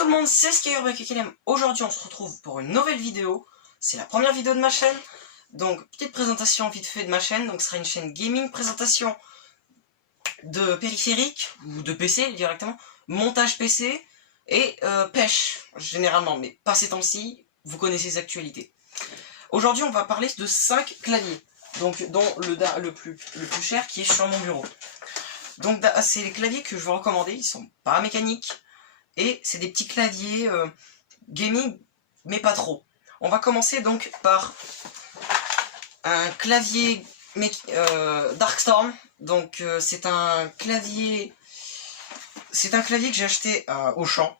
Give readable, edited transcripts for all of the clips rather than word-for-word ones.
tout le monde, c'est SkyUrbeckKLM. Aujourd'hui on se retrouve pour une nouvelle vidéo. C'est la première vidéo de ma chaîne. Donc petite présentation vite fait de ma chaîne. Donc ce sera une chaîne gaming, présentation de périphériques ou de PC directement, montage PC et pêche généralement, mais pas ces temps-ci, vous connaissez les actualités. Aujourd'hui on va parler de 5 claviers, donc dont le plus cher qui est sur mon bureau. Donc c'est les claviers que je veux recommander, ils sont pas mécaniques. Et c'est des petits claviers gaming, mais pas trop. On va commencer donc par un clavier Darkstorm. Donc c'est un clavier que j'ai acheté au Auchan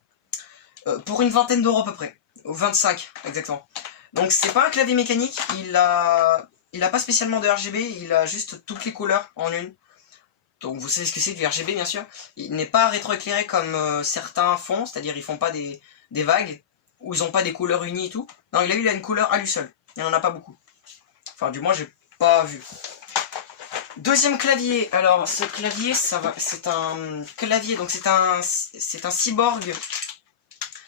pour une vingtaine d'euros à peu près, 25 exactement. Donc c'est pas un clavier mécanique, il a pas spécialement de RGB, il a juste toutes les couleurs en une. Donc vous savez ce que c'est du RGB bien sûr. Il n'est pas rétroéclairé comme certains font, c'est-à-dire ils font pas des vagues, ou ils ont pas des couleurs unies et tout. Non, il a une couleur à lui seul, il en a pas beaucoup. Enfin du moins j'ai pas vu. Deuxième clavier, alors ce clavier c'est un clavier, donc c'est un Cyborg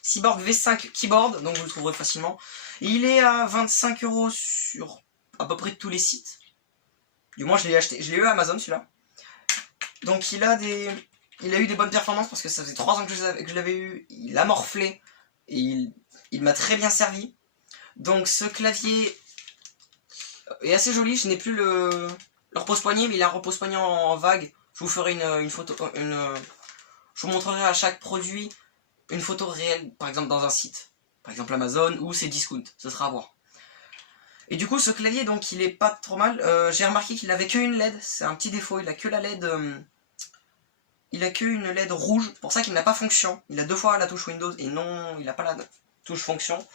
V5 keyboard, donc vous le trouverez facilement. Et il est à 25 € sur à peu près tous les sites. Du moins je l'ai acheté, je l'ai eu à Amazon celui-là. Donc il a eu des bonnes performances parce que ça faisait 3 ans que je l'avais eu, il a morflé et il m'a très bien servi. Donc ce clavier est assez joli, je n'ai plus le repose-poignet, mais il a un repose-poignet en vague. Je vous ferai une photo, je vous montrerai à chaque produit une photo réelle, par exemple dans un site, par exemple Amazon ou c'est Discount, ce sera à voir. Et du coup ce clavier donc il est pas trop mal, j'ai remarqué qu'il avait qu'une LED, c'est un petit défaut, il a que la LED, il a qu'une LED rouge, pour ça qu'il n'a pas fonction, il a 2 fois la touche Windows et non, il n'a pas la touche fonction,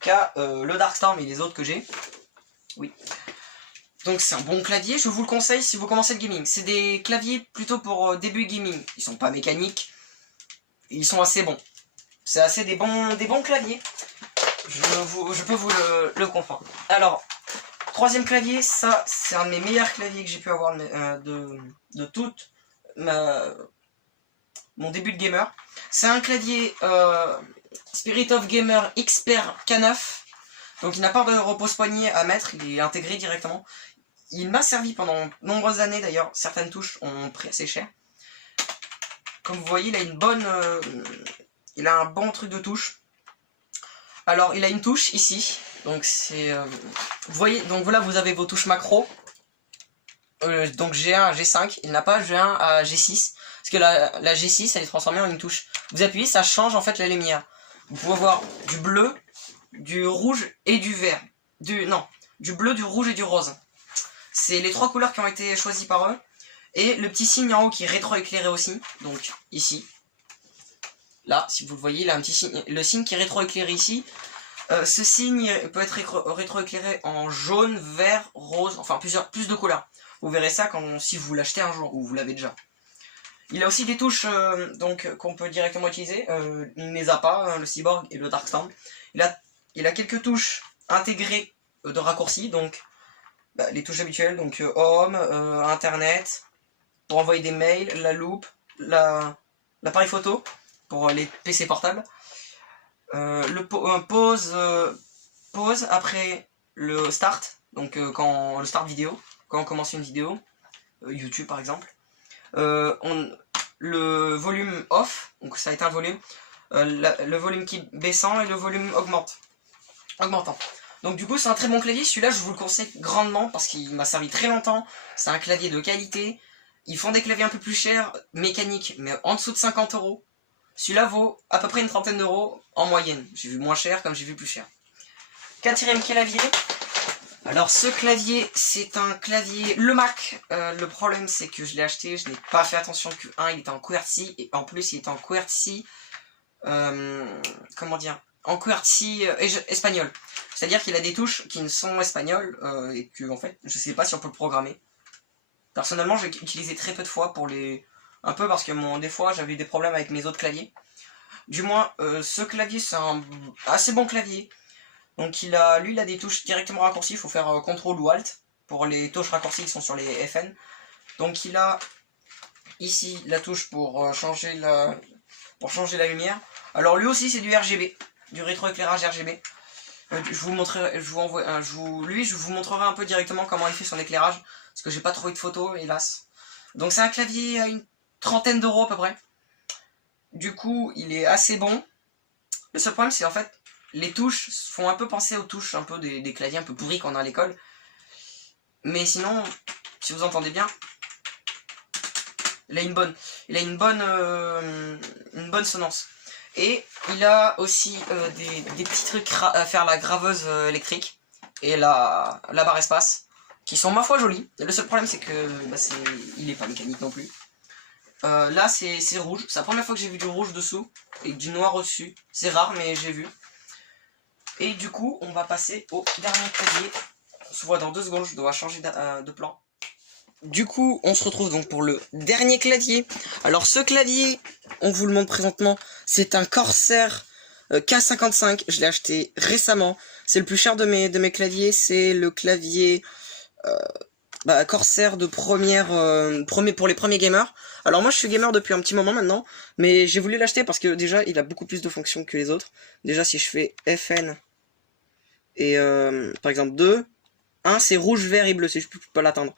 qu'a le Darkstorm et les autres que j'ai, oui. Donc c'est un bon clavier, je vous le conseille si vous commencez le gaming, c'est des claviers plutôt pour début gaming, ils sont pas mécaniques, ils sont assez bons, c'est assez des bons claviers. Je peux vous le confirmer. Alors, troisième clavier, ça c'est un de mes meilleurs claviers que j'ai pu avoir de toute mon début de gamer. C'est un clavier Spirit of Gamer Expert K9. Donc il n'a pas de repose-poignet à mettre, il est intégré directement. Il m'a servi pendant nombreuses années d'ailleurs, certaines touches ont pris assez cher. Comme vous voyez, il a un bon truc de touche. Alors il a une touche ici, donc c'est, vous voyez, donc voilà, vous avez vos touches macro, donc G1 à G5, il n'a pas G1 à G6, parce que la G6 elle est transformée en une touche, vous appuyez, ça change en fait la lumière, vous pouvez avoir du bleu, du rouge et du vert, du bleu, du rouge et du rose, c'est les 3 couleurs qui ont été choisies par eux, et le petit signe en haut qui est rétroéclairé aussi, donc ici. Là, si vous le voyez, il a un petit signe, le signe qui est rétroéclairé ici. Ce signe peut être rétroéclairé en jaune, vert, rose, enfin plus de couleurs. Vous verrez ça si vous l'achetez un jour, ou vous l'avez déjà. Il a aussi des touches qu'on peut directement utiliser. Il ne les a pas, le Cyborg et le Darkstorm. Il a quelques touches intégrées de raccourcis, donc les touches habituelles, donc Home, Internet, pour envoyer des mails, la loupe, l'appareil photo, pour les PC portables, pause après le start, donc quand le start vidéo, quand on commence une vidéo, YouTube par exemple, le volume off, donc ça éteint le volume, le volume qui baissant et le volume augmentant. Donc du coup c'est un très bon clavier, celui-là je vous le conseille grandement parce qu'il m'a servi très longtemps, c'est un clavier de qualité, ils font des claviers un peu plus chers, mécaniques, mais en dessous de 50 €. Celui-là vaut à peu près une trentaine d'euros en moyenne. J'ai vu moins cher comme j'ai vu plus cher. Quatrième clavier. Alors ce clavier, c'est un clavier le Mac. Le problème c'est que je l'ai acheté, je n'ai pas fait attention que il était en QWERTY et en plus il était en QWERTY, comment dire, en QWERTY espagnol. C'est-à-dire qu'il a des touches qui ne sont espagnoles et que en fait je sais pas si on peut le programmer. Personnellement j'ai utilisé très peu de fois pour les... Un peu parce que des fois j'avais des problèmes avec mes autres claviers. Du moins, ce clavier c'est un assez bon clavier. Donc lui il a des touches directement raccourcies, il faut faire CTRL ou ALT pour les touches raccourcies qui sont sur les FN. Donc il a ici la touche pour changer pour changer la lumière. Alors lui aussi c'est du RGB, du rétroéclairage RGB. Je vous montrerai, je vous montrerai un peu directement comment il fait son éclairage, parce que j'ai pas trouvé de photos, hélas. Donc c'est un clavier à une trentaine d'euros à peu près. Du coup, il est assez bon. Le seul problème, c'est en fait, les touches font un peu penser aux touches un peu des claviers un peu pourris qu'on a à l'école. Mais sinon, si vous entendez bien, il a une bonne sonance. Et il a aussi des petits trucs à faire la graveuse électrique et la barre espace, qui sont ma foi jolis. Le seul problème c'est que il est pas mécanique non plus. Là c'est rouge, c'est la première fois que j'ai vu du rouge dessous et du noir au-dessus. C'est rare mais j'ai vu. Et du coup on va passer au dernier clavier. On se voit dans 2 secondes, je dois changer de plan. Du coup, on se retrouve donc pour le dernier clavier. Alors ce clavier, on vous le montre présentement, c'est un Corsair K55. Je l'ai acheté récemment. C'est le plus cher de mes claviers. C'est le clavier Corsair de pour les premiers gamers. Alors moi je suis gamer depuis un petit moment maintenant, mais j'ai voulu l'acheter parce que déjà il a beaucoup plus de fonctions que les autres. Déjà si je fais FN et par exemple 2, 1 c'est rouge, vert et bleu, si je peux pas l'atteindre.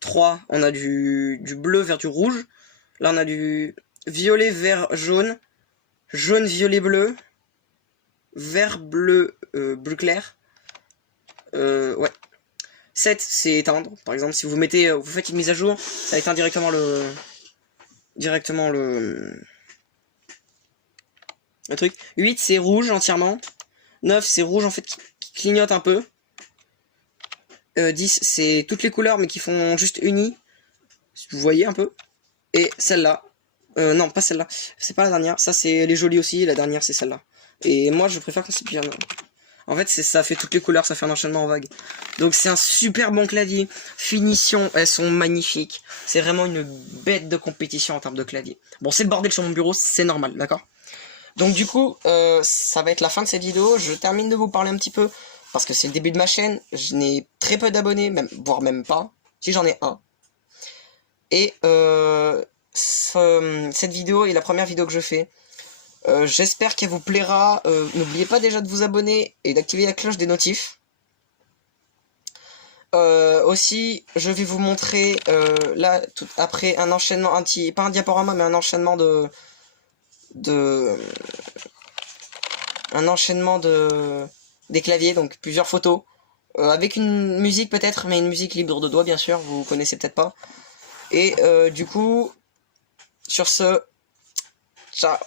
3, on a du bleu vers du rouge. Là, on a du violet, vert, jaune. Jaune, violet, bleu. Vert, bleu, bleu clair. Ouais. 7, c'est éteindre. Par exemple, si vous faites une mise à jour, ça éteint directement le truc. 8, c'est rouge entièrement. 9, c'est rouge en fait qui clignote un peu. 10 c'est toutes les couleurs mais qui font juste unis, si vous voyez un peu. Et celle-là, non pas celle-là, c'est pas la dernière, ça c'est elle est jolie aussi, la dernière c'est celle-là. Et moi je préfère quand c'est bien. En fait ça fait toutes les couleurs, ça fait un enchaînement en vague. Donc c'est un super bon clavier, finition, elles sont magnifiques. C'est vraiment une bête de compétition en termes de clavier. Bon c'est le bordel sur mon bureau, c'est normal, d'accord. Donc du coup, ça va être la fin de cette vidéo, je termine de vous parler un petit peu. Parce que c'est le début de ma chaîne, je n'ai très peu d'abonnés, voire même pas, si j'en ai un. Et cette vidéo est la première vidéo que je fais. J'espère qu'elle vous plaira. N'oubliez pas déjà de vous abonner et d'activer la cloche des notifs. Aussi, je vais vous montrer là, tout après un enchaînement, pas un diaporama, mais un enchaînement des claviers, donc plusieurs photos, avec une musique peut-être, mais une musique libre de doigts bien sûr, vous connaissez peut-être pas. Et du coup, sur ce, ciao.